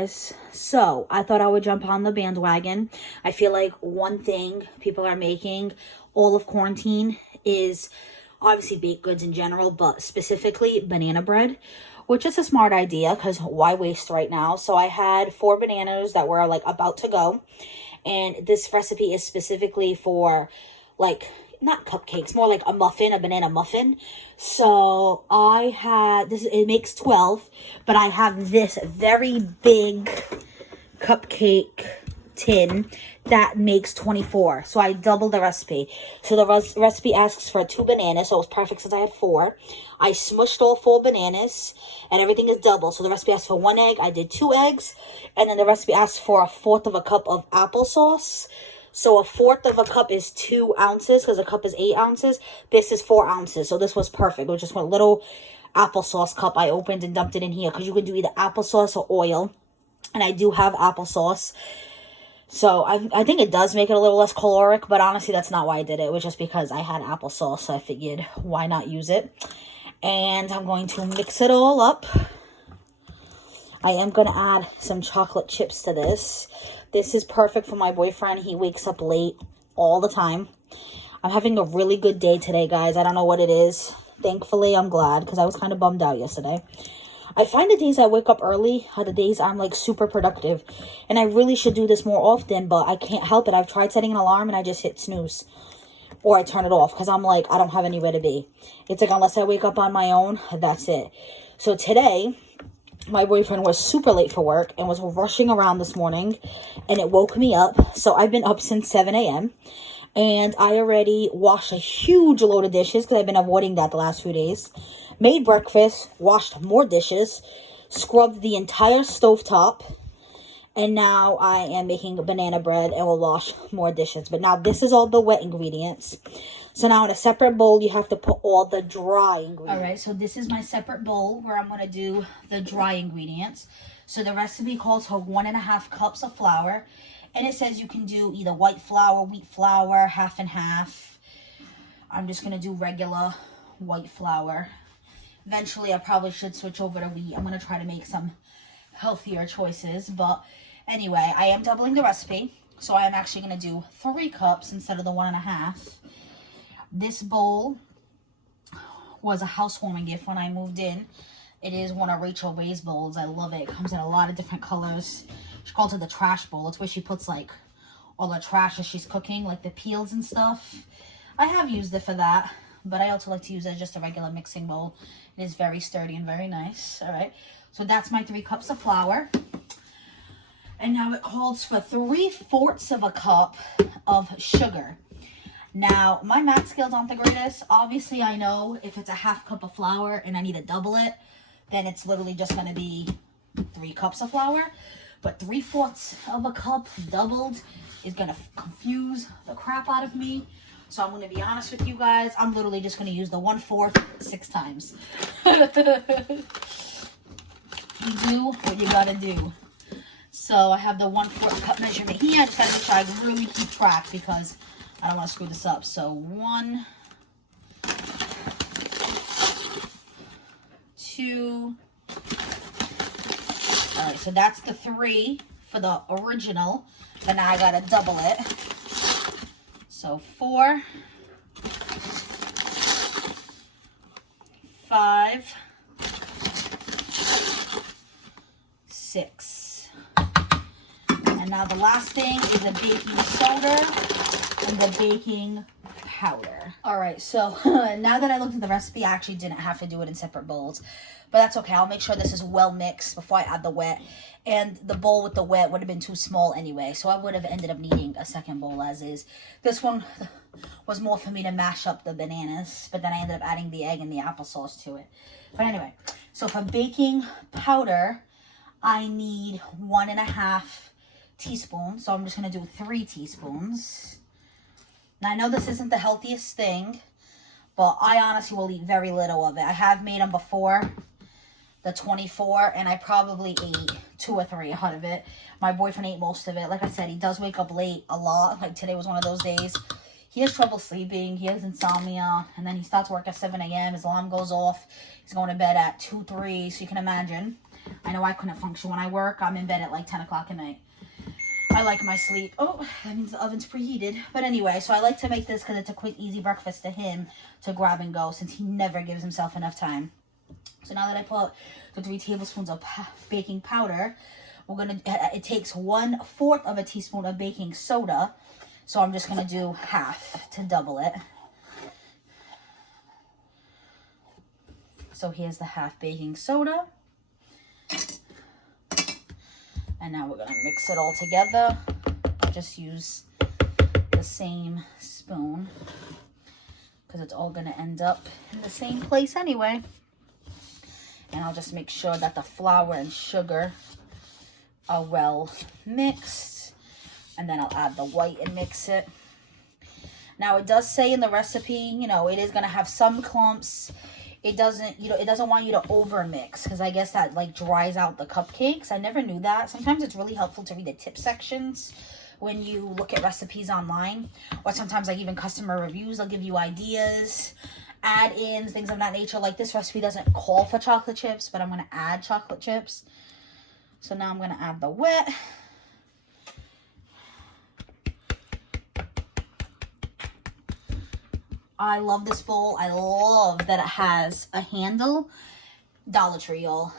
guys. So I thought I would jump on the bandwagon. I feel like one thing people are making all of quarantine is obviously baked goods in general, but specifically banana bread, which is a smart idea because why waste right now? So I had 4 bananas that were like about to go, and this recipe is specifically for like not cupcakes, more like a muffin, a banana muffin. So I had this, it makes 12, but I have this very big cupcake tin that makes 24. So I doubled the recipe. So the recipe asks for 2 bananas, so it was perfect since I had 4. I smushed all 4 bananas, and everything is double. So the recipe asks for 1 egg. I did 2 eggs, and then the recipe asks for 1/4 of a cup of applesauce. So 1/4 of a cup is 2 ounces because a cup is 8 ounces. This is 4 ounces. So this was perfect. It was just one little applesauce cup I opened and dumped it in here because you can do either applesauce or oil. And I do have applesauce. So I think it does make it a little less caloric, but honestly, that's not why I did it. It was just because I had applesauce, so I figured why not use it. And I'm going to mix it all up. I am going to add some chocolate chips to this. This is perfect for my boyfriend. He wakes up late all the time. I'm having a really good day today, guys. I don't know what it is. Thankfully, I'm glad because I was kind of bummed out yesterday. I find the days I wake up early are the days I'm like super productive. And I really should do this more often, but I can't help it. I've tried setting an alarm and I just hit snooze. Or I turn it off because I'm like, I don't have anywhere to be. It's like unless I wake up on my own, that's it. So today, my boyfriend was super late for work and was rushing around this morning, and it woke me up. So I've been up since 7 a.m. and I already washed a huge load of dishes because I've been avoiding that the last few days. Made breakfast, washed more dishes, scrubbed the entire stovetop, and now I am making banana bread and will wash more dishes. But now this is all the wet ingredients. So now in a separate bowl, you have to put all the dry ingredients. All right, so this is my separate bowl where I'm going to do the dry ingredients. So the recipe calls for 1.5 cups of flour. And it says you can do either white flour, wheat flour, half and half. I'm just going to do regular white flour. Eventually, I probably should switch over to wheat. I'm going to try to make some healthier choices. But anyway, I am doubling the recipe. So I am actually going to do 3 cups instead of the 1.5. This bowl was a housewarming gift when I moved in. It is one of Rachel Ray's bowls. I love it. It comes in a lot of different colors. She calls it the trash bowl. It's where she puts like all the trash as she's cooking, like the peels and stuff. I have used it for that, but I also like to use it as just a regular mixing bowl. It is very sturdy and very nice. All right, so that's my 3 cups of flour. And now it calls for 3/4 of a cup of sugar. Now, my math skills aren't the greatest. Obviously, I know if it's a 1/2 cup of flour and I need to double it, then it's literally just going to be 3 cups of flour. But 3/4 of a cup doubled is going to confuse the crap out of me. So I'm going to be honest with you guys. I'm literally just going to use the 1/4 6 times. You do what you got to do. So I have the 1/4 cup measurement here. I just got to make sure I really keep track because I don't want to screw this up. So 1, 2. All right, so that's the 3 for the original. But now I got to double it. So 4, 5, 6. And now the last thing is the baking soda and the baking powder. All right, so now that I looked at the recipe, I actually didn't have to do it in separate bowls. But that's okay. I'll make sure this is well mixed before I add the wet. And the bowl with the wet would have been too small anyway. So I would have ended up needing a second bowl as is. This one was more for me to mash up the bananas. But then I ended up adding the egg and the applesauce to it. But anyway, so for baking powder, I need 1.5 teaspoons. So I'm just going to do 3 teaspoons. Now I know this isn't the healthiest thing, but I honestly will eat very little of it. I have made them before, the 24, and I probably ate 2 or 3 out of it. My boyfriend ate most of it. Like I said, he does wake up late a lot. Like today was one of those days. He has trouble sleeping. He has insomnia. And then he starts work at 7 a.m. His alarm goes off. He's going to bed at 2, 3. So you can imagine. I know I couldn't function when I work. I'm in bed at like 10 o'clock at night. I like my sleep. Oh, that means the oven's preheated. But anyway, so I like to make this because it's a quick, easy breakfast to him to grab and go, since he never gives himself enough time. So now that I put the 3 tablespoons of baking powder, it takes 1/4 of a teaspoon of baking soda. So I'm just going to do half to double it. So here's the half baking soda. And now we're going to mix it all together. I'll just use the same spoon because it's all going to end up in the same place anyway. And I'll just make sure that the flour and sugar are well mixed. And then I'll add the white and mix it. Now it does say in the recipe, you know, it is going to have some clumps. It doesn't, you know, it doesn't want you to over mix because I guess that like dries out the cupcakes. I never knew that. Sometimes it's really helpful to read the tip sections when you look at recipes online, or sometimes like even customer reviews, they'll give you ideas, add-ins, things of that nature. Like this recipe doesn't call for chocolate chips, but I'm going to add chocolate chips. So now I'm going to add the wet. I love this bowl. I love that it has a handle. Dollar Tree, y'all.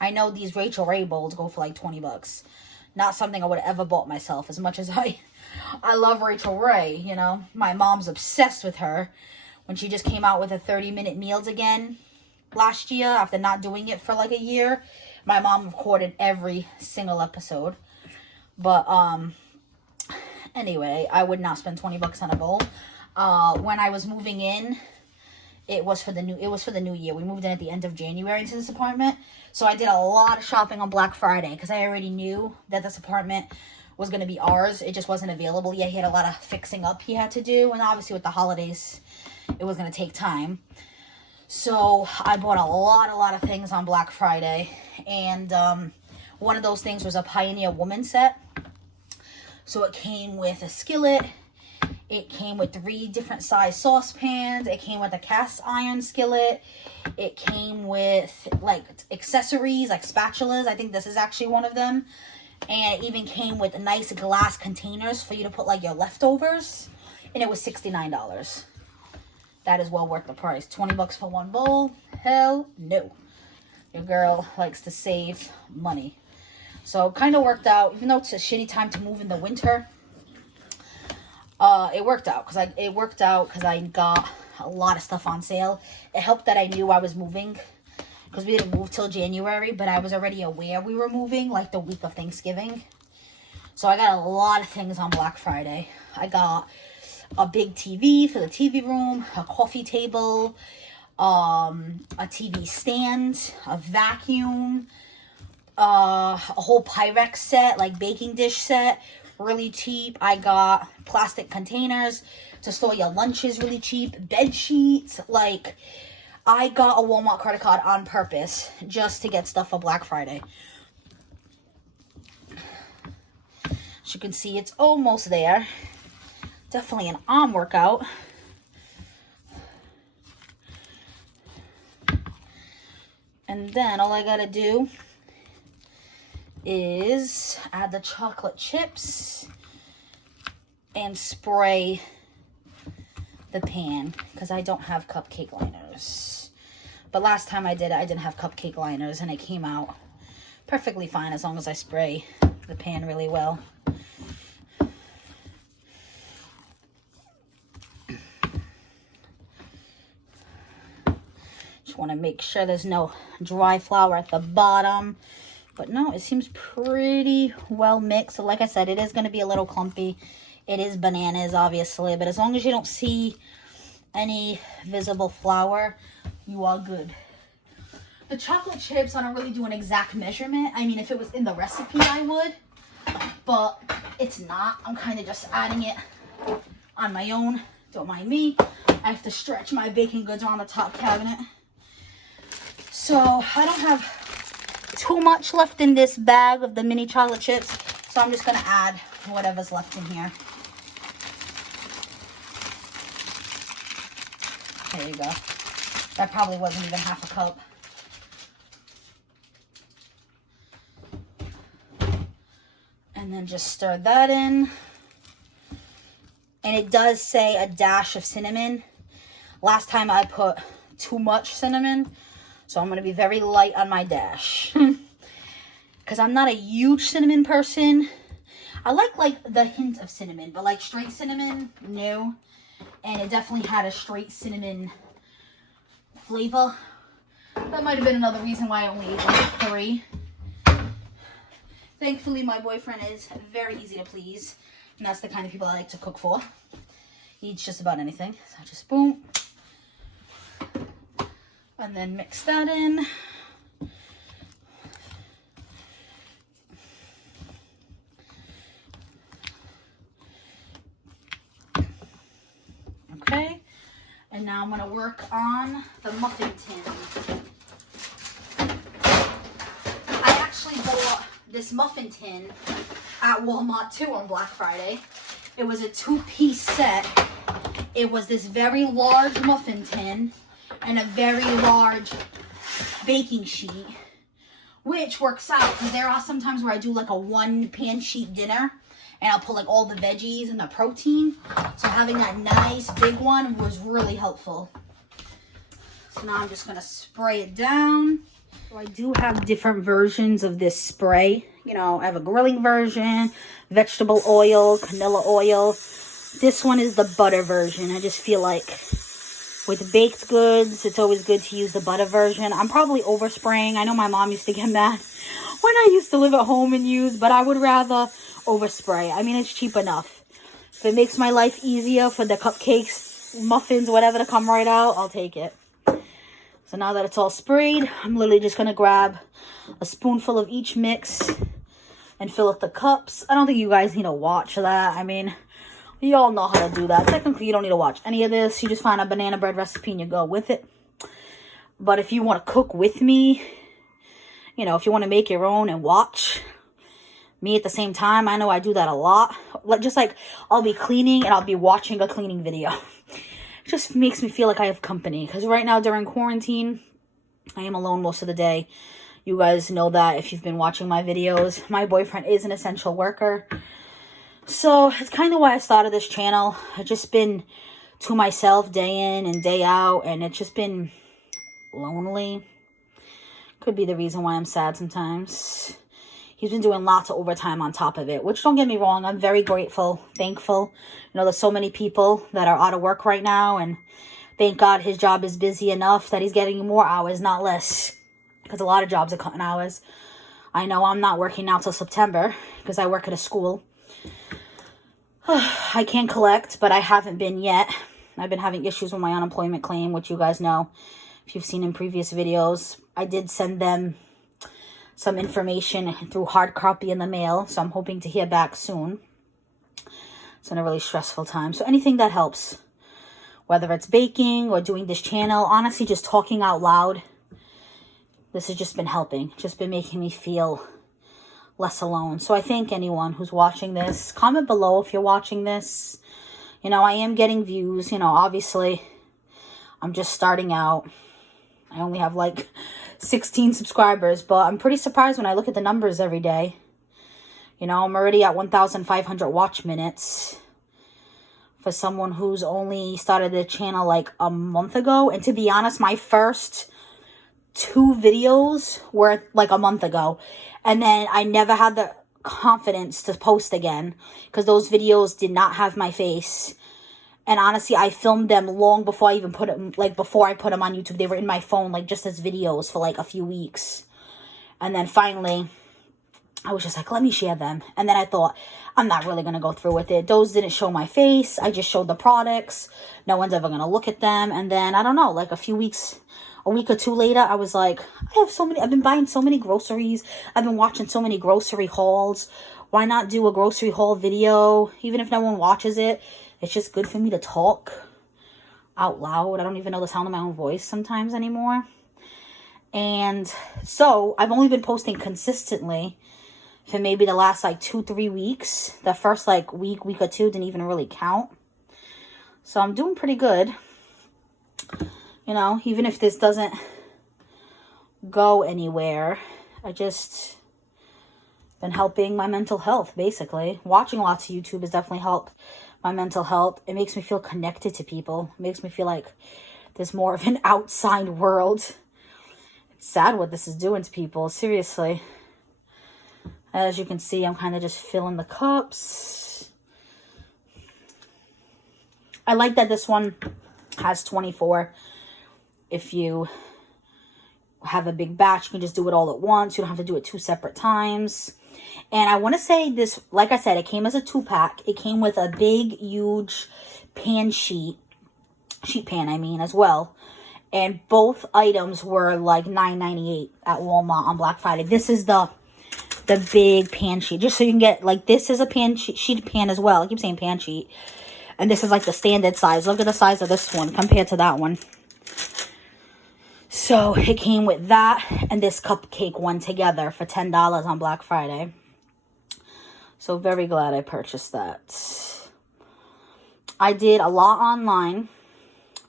I know these Rachel Ray bowls go for like 20 bucks. Not something I would have ever bought myself, as much as I love Rachel Ray, you know. My mom's obsessed with her. When she just came out with the 30-minute meals again last year, after not doing it for like a year, my mom recorded every single episode. But, anyway, I would not spend 20 bucks on a bowl. When I was moving in, it was for the new year. We moved in at the end of January into this apartment. So I did a lot of shopping on Black Friday because I already knew that this apartment was going to be ours. It just wasn't available yet. He had a lot of fixing up he had to do. And obviously with the holidays, it was going to take time. So I bought a lot of things on Black Friday. And one of those things was a Pioneer Woman set. So it came with a skillet, it came with 3 different size saucepans, it came with a cast iron skillet, it came with like accessories like spatulas. I think this is actually one of them. And it even came with nice glass containers for you to put like your leftovers. And it was $69. That is well worth the price. 20 bucks for one bowl? Hell no. Your girl likes to save money. So it kind of worked out, even though it's a shitty time to move in the winter. It worked out because I got a lot of stuff on sale. It helped that I knew I was moving because we didn't move till January, but I was already aware we were moving like the week of Thanksgiving. So I got a lot of things on Black Friday. I got a big TV for the TV room, a coffee table, a TV stand, a vacuum, a whole Pyrex set, like baking dish set, really cheap. I got plastic containers to store your lunches, really cheap. Bed sheets, like I got a Walmart credit card on purpose just to get stuff for Black Friday. As you can see, it's almost there. Definitely an arm workout. And then all I gotta do is add the chocolate chips and spray the pan because I don't have cupcake liners. But last time I did it, I didn't have cupcake liners and it came out perfectly fine as long as I spray the pan really well. Just want to make sure there's no dry flour at the bottom. But no, it seems pretty well mixed. So like I said, it is going to be a little clumpy. It is bananas, obviously. But as long as you don't see any visible flour, you are good. The chocolate chips, I don't really do an exact measurement. I mean, if it was in the recipe, I would. But it's not. I'm kind of just adding it on my own. Don't mind me. I have to stretch my baking goods on the top cabinet. So I don't have too much left in this bag of the mini chocolate chips, so I'm just going to add whatever's left in here. There you go. That probably wasn't even half a cup. And then just stir that in. And it does say a dash of cinnamon. Last time I put too much cinnamon. So I'm going to be very light on my dash. Because I'm not a huge cinnamon person. I like the hint of cinnamon. But like straight cinnamon, no. And it definitely had a straight cinnamon flavor. That might have been another reason why I only ate like 3. Thankfully, my boyfriend is very easy to please. And that's the kind of people I like to cook for. He eats just about anything. So I just boom. And then mix that in. Okay. And now I'm going to work on the muffin tin. I actually bought this muffin tin at Walmart too on Black Friday. It was a 2-piece set. It was this very large muffin tin and a very large baking sheet, which works out because there are some times where I do like a 1-pan sheet dinner and I'll put like all the veggies and the protein. So having that nice big one was really helpful. So now I'm just going to spray it down. So I do have different versions of this spray. You know, I have a grilling version, vegetable oil, canola oil. This one is the butter version. I just feel like with baked goods, it's always good to use the butter version. I'm probably overspraying. I know my mom used to get mad when I used to live at home and use, but I would rather overspray. I mean, it's cheap enough. If it makes my life easier for the cupcakes, muffins, whatever to come right out, I'll take it. So now that it's all sprayed, I'm literally just going to grab a spoonful of each mix and fill up the cups. I don't think you guys need to watch that. I mean, you all know how to do that. Technically, you don't need to watch any of this. You just find a banana bread recipe and you go with it. But if you want to cook with me, you know, if you want to make your own and watch me at the same time, I know I do that a lot. Just like I'll be cleaning and I'll be watching a cleaning video. It just makes me feel like I have company. Because right now during quarantine, I am alone most of the day. You guys know that if you've been watching my videos. My boyfriend is an essential worker. So it's kind of why I started this channel. I've just been to myself day in and day out. And it's just been lonely. Could be the reason why I'm sad sometimes. He's been doing lots of overtime on top of it. Which, don't get me wrong, I'm very grateful, thankful. You know, there's so many people that are out of work right now. And thank God his job is busy enough that he's getting more hours, not less. Because a lot of jobs are cutting hours. I know I'm not working now till September because I work at a school. I can collect, but I haven't been yet. I've been having issues with my unemployment claim, which you guys know if you've seen in previous videos. I did send them some information through hard copy in the mail, so I'm hoping to hear back soon. It's been a really stressful time. So anything that helps, whether it's baking or doing this channel, honestly, just talking out loud. This has just been helping, just been making me feel less alone. So I thank anyone who's watching this. Comment below if you're watching this. You know, I am getting views. You know, obviously, I'm just starting out. I only have like 16 subscribers, but I'm pretty surprised when I look at the numbers every day. You know, I'm already at 1,500 watch minutes for someone who's only started the channel like a month ago. And to be honest, my first 2 videos were like a month ago. And then I never had the confidence to post again because those videos did not have my face. And honestly, I filmed them long before I even put them, like before I put them on YouTube. They were in my phone, like just as videos for like a few weeks. And then finally, I was just like, let me share them. And then I thought, I'm not really going to go through with it. Those didn't show my face. I just showed the products. No one's ever going to look at them. And then, I don't know, like a week or 2 later, I was like, I've been buying so many groceries. I've been watching so many grocery hauls. Why not do a grocery haul video? Even if no one watches it, it's just good for me to talk out loud. I don't even know the sound of my own voice sometimes anymore. And so I've only been posting consistently for maybe the last like 2-3 weeks. The first like week or 2 didn't even really count. So I'm doing pretty good. You know, even if this doesn't go anywhere, I just been helping my mental health, basically. Watching lots of YouTube has definitely helped my mental health. It makes me feel connected to people. It makes me feel like there's more of an outside world. It's sad what this is doing to people, seriously. As you can see, I'm kind of just filling the cups. I like that this one has 24. If you have a big batch, you can just do it all at once. You don't have to do it 2 separate times. And I want to say this, like I said, it came as a 2-pack. It came with a big, huge pan sheet pan, I mean, as well. And both items were like $9.98 at Walmart on Black Friday. This is the big pan sheet, just so you can get, like, this is a pan sheet pan as well. I keep saying pan sheet. And this is like the standard size. Look at the size of this one compared to that one. So it came with that and this cupcake one together for $10 on Black Friday. So very glad I purchased that. I did a lot online,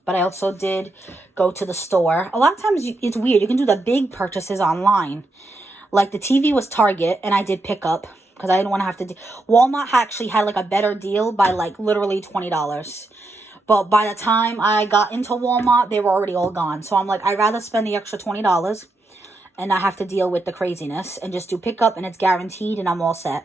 but I also did go to the store. A lot of times it's weird. You can do the big purchases online. Like the TV was Target and I did pick up because I didn't want to have to. Walmart actually had like a better deal by like literally $20. But by the time I got into Walmart, they were already all gone. So I'm like, I'd rather spend the extra $20 and not have to deal with the craziness and just do pickup and it's guaranteed and I'm all set.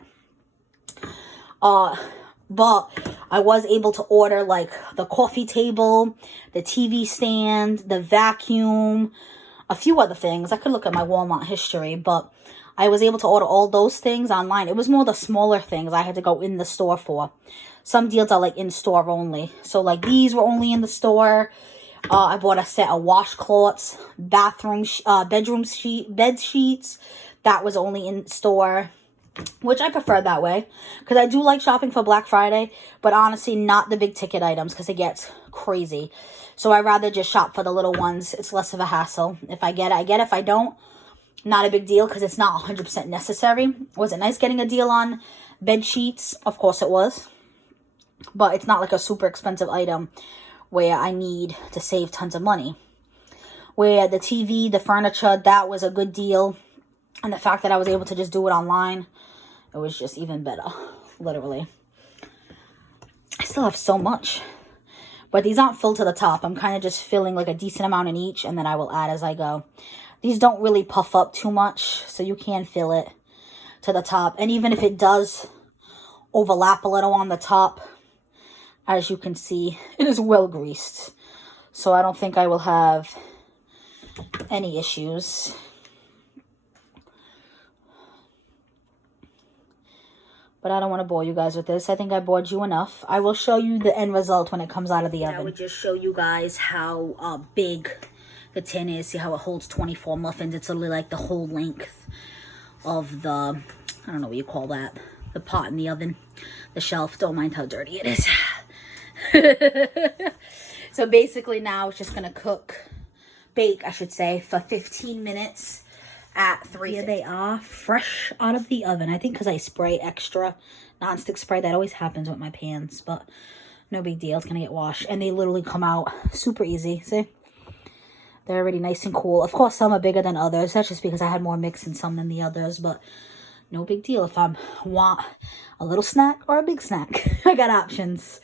But I was able to order like the coffee table, the TV stand, the vacuum, a few other things. I could look at my Walmart history, but I was able to order all those things online. It was more the smaller things I had to go in the store for. Some deals are like in store only. So like these were only in the store. I bought a set of washcloths, bed sheets. That was only in store, which I prefer that way because I do like shopping for Black Friday, but honestly not the big ticket items because it gets crazy. So I'd rather just shop for the little ones. It's less of a hassle. If I get it, I get it. If I don't, not a big deal because it's not 100% necessary. Was it nice getting a deal on bed sheets? Of course it was. But it's not like a super expensive item where I need to save tons of money. Where the TV, the furniture, that was a good deal. And the fact that I was able to just do it online, it was just even better. Literally. I still have so much. But these aren't filled to the top. I'm kind of just filling like a decent amount in each. And then I will add as I go. These don't really puff up too much. So you can fill it to the top. And even if it does overlap a little on the top, as you can see, it is well greased. So I don't think I will have any issues. But I don't want to bore you guys with this. I think I bored you enough. I will show you the end result when it comes out of the oven. I would just show you guys how big the tin is. See how it holds 24 muffins. It's literally like the whole length of the, I don't know what you call that, the pot in the oven, the shelf. Don't mind how dirty it is. So basically now it's just going to bake, I should say, for 15 minutes at 350. Here they are, fresh out of the oven. I think because I spray extra nonstick spray. That always happens with my pans, but no big deal. It's going to get washed. And they literally come out super easy. See? They're already nice and cool. Of course, some are bigger than others. That's just because I had more mix in some than the others, but no big deal. If I want a little snack or a big snack, I got options.